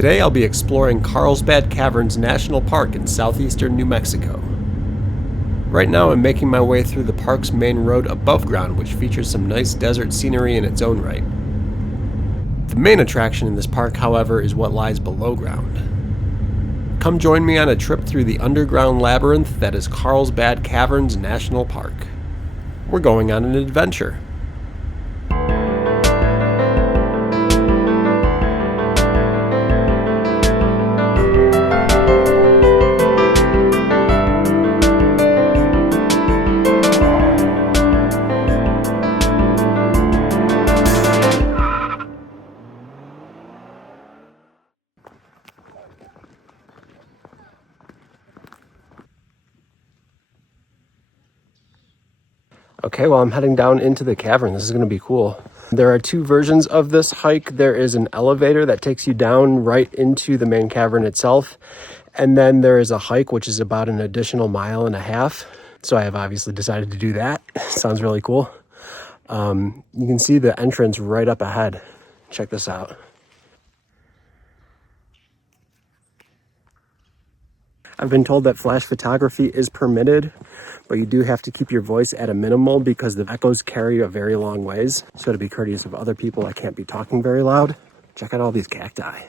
Today I'll be exploring Carlsbad Caverns National Park in southeastern New Mexico. Right now I'm making my way through the park's main road above ground, which features some nice desert scenery in its own right. The main attraction in this park, however, is what lies below ground. Come join me on a trip through the underground labyrinth that is Carlsbad Caverns National Park. We're going on an adventure. Okay, well, I'm heading down into the cavern. This is going to be cool. There are two versions of this hike. There is an elevator that takes you down right into the main cavern itself. And then there is a hike, which is about an additional 1.5 miles. So I have obviously decided to do that. Sounds really cool. You can see the entrance right up ahead. Check this out. I've been told that flash photography is permitted, but you do have to keep your voice at a minimal because the echoes carry a very long ways. So to be courteous of other people, I can't be talking very loud. Check out all these cacti.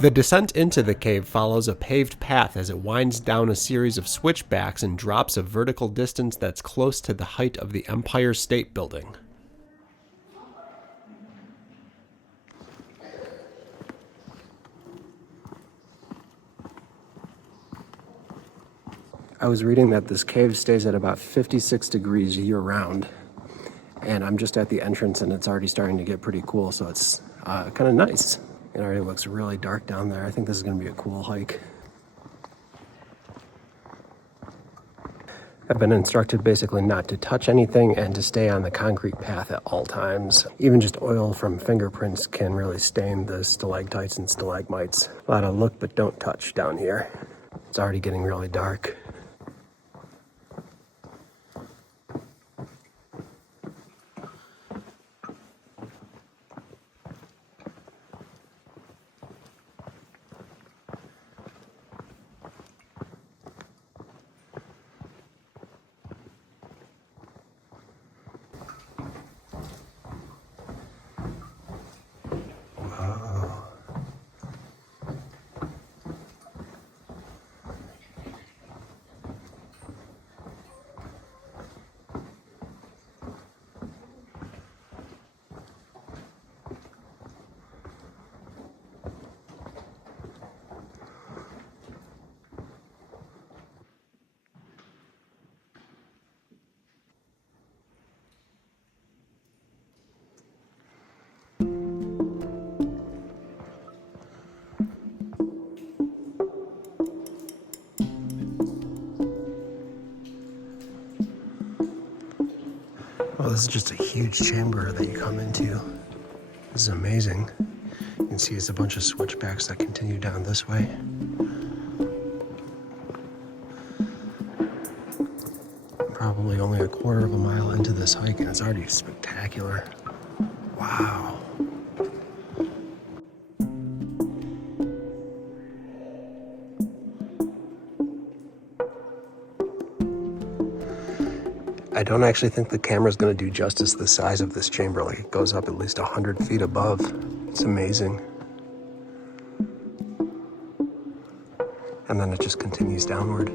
The descent into the cave follows a paved path as it winds down a series of switchbacks and drops a vertical distance that's close to the height of the Empire State Building. I was reading that this cave stays at about 56 degrees year-round, and I'm just at the entrance and it's already starting to get pretty cool, so it's kind of nice. It already looks really dark down there. I think this is going to be a cool hike. I've been instructed basically not to touch anything and to stay on the concrete path at all times. Even just oil from fingerprints can really stain the stalactites and stalagmites. A lot of look but don't touch down here. It's already getting really dark. Oh, this is just a huge chamber that you come into. This is amazing. You can see it's a bunch of switchbacks that continue down this way. Probably only 1/4 of a mile into this hike and it's already spectacular. Wow. I don't actually think the camera's going to do justice to the size of this chamber. Like, it goes up at least 100 feet above. It's amazing. And then it just continues downward.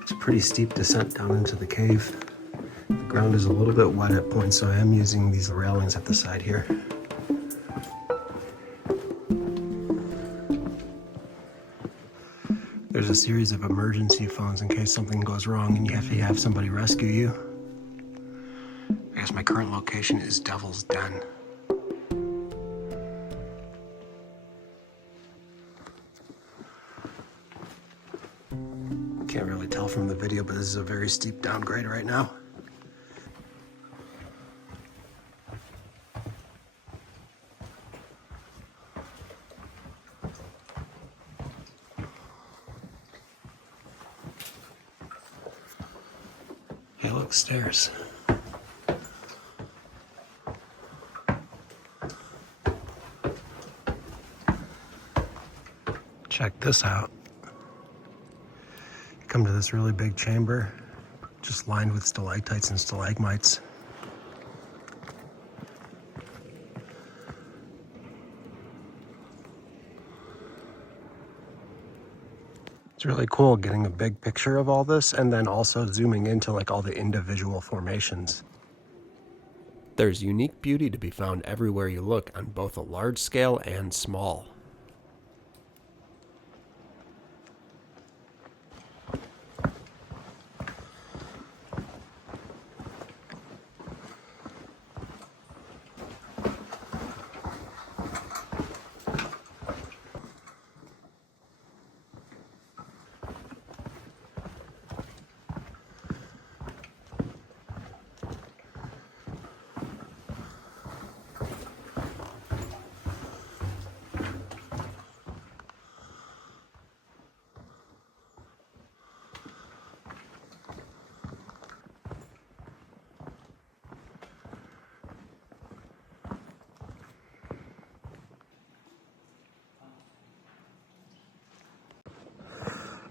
It's a pretty steep descent down into the cave. The ground is a little bit wet at points, so I am using these railings at the side here. There's a series of emergency phones in case something goes wrong and you have to have somebody rescue you. I guess my current location is Devil's Den. Can't really tell from the video, but this is a very steep downgrade right now. Hey, look, stairs. Check this out. You come to this really big chamber, just lined with stalactites and stalagmites. It's really cool getting a big picture of all this and then also zooming into like all the individual formations. There's unique beauty to be found everywhere you look on both a large scale and small.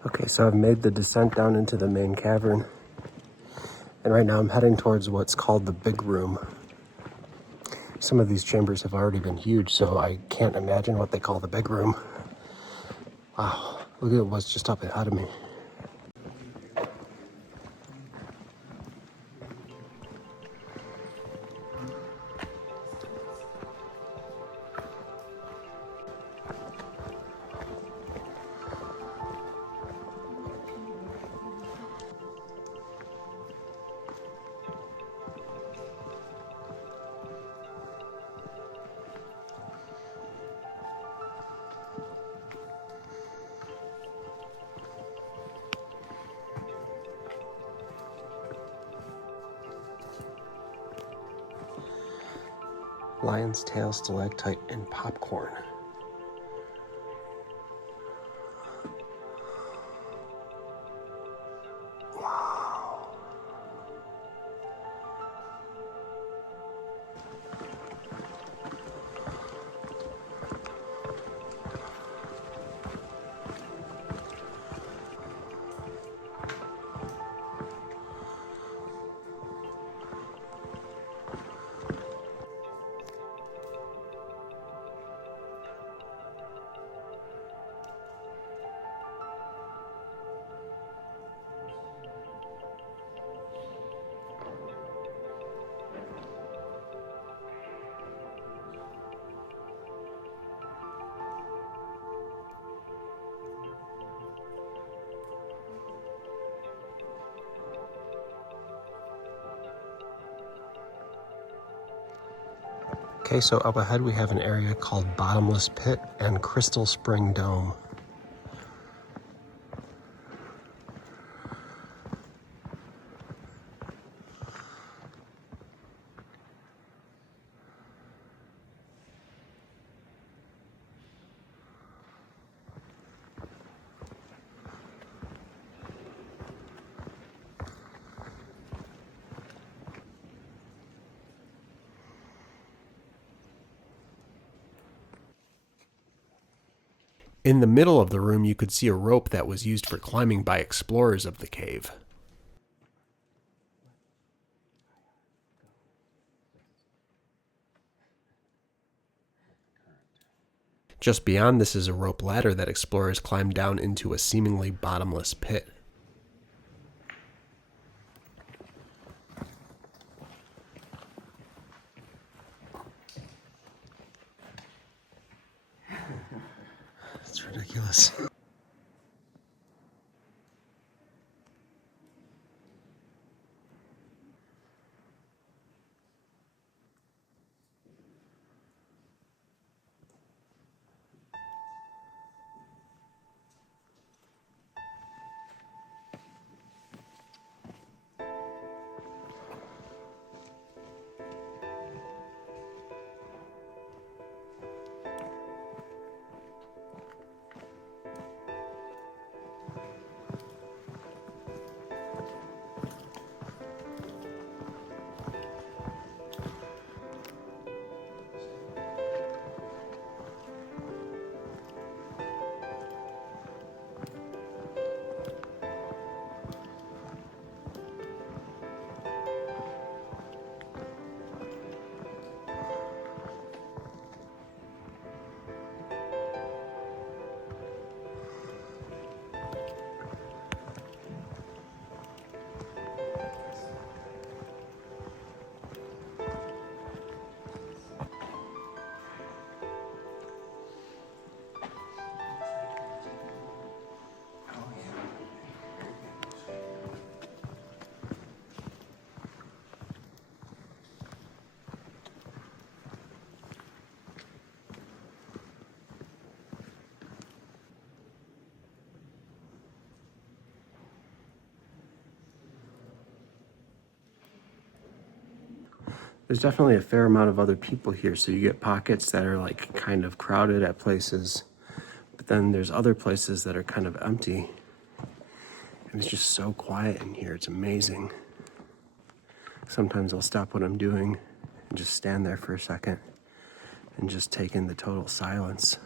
Okay, so I've made the descent down into the main cavern, and right now I'm heading towards what's called the big room. Some of these chambers have already been huge, so I can't imagine what they call the big room. Wow, look at what's just up ahead of me. Lion's tail, stalactite, and popcorn. Wow. Okay, so up ahead we have an area called Bottomless Pit and Crystal Spring Dome. In the middle of the room, you could see a rope that was used for climbing by explorers of the cave. Just beyond this is a rope ladder that explorers climbed down into a seemingly bottomless pit. It's ridiculous. There's definitely a fair amount of other people here, so you get pockets that are like kind of crowded at places, but then there's other places that are kind of empty. And it's just so quiet in here, it's amazing. Sometimes I'll stop what I'm doing and just stand there for a second and just take in the total silence.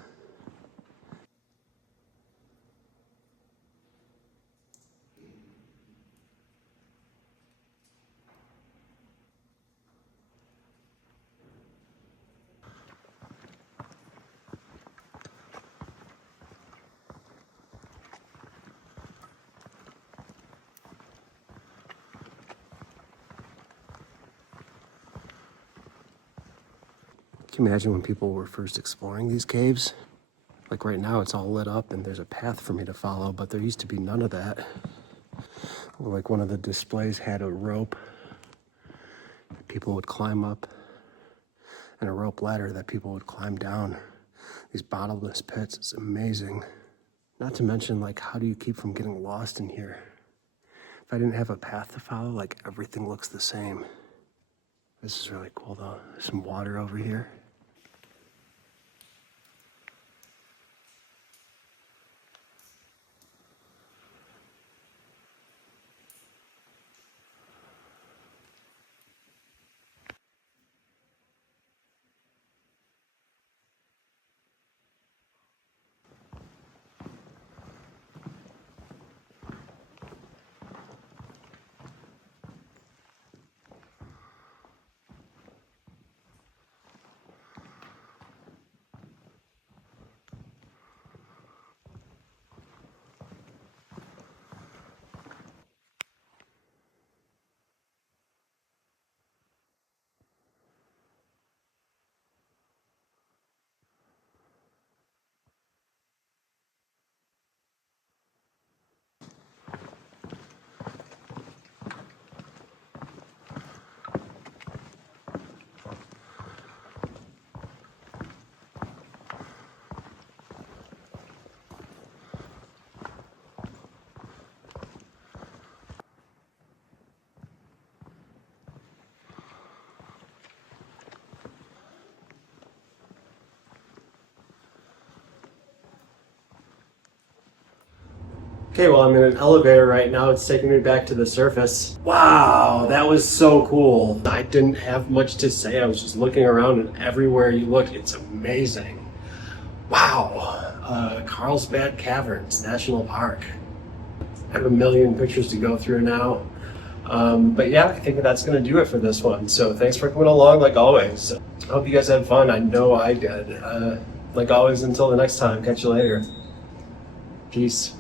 Can you imagine when people were first exploring these caves? Like right now it's all lit up and there's a path for me to follow, but there used to be none of that. Like one of the displays had a rope that people would climb up and a rope ladder that people would climb down. These bottomless pits, it's amazing. Not to mention, like, how do you keep from getting lost in here? If I didn't have a path to follow, like everything looks the same. This is really cool though. There's some water over here. Okay, well, I'm in an elevator right now. It's taking me back to the surface. Wow, that was so cool. I didn't have much to say. I was just looking around, and everywhere you look, it's amazing. Wow, Carlsbad Caverns National Park. I have a million pictures to go through now. But yeah, I think that's gonna do it for this one. So thanks for coming along like always. I hope you guys had fun. I know I did. Like always, until the next time, catch you later. Peace.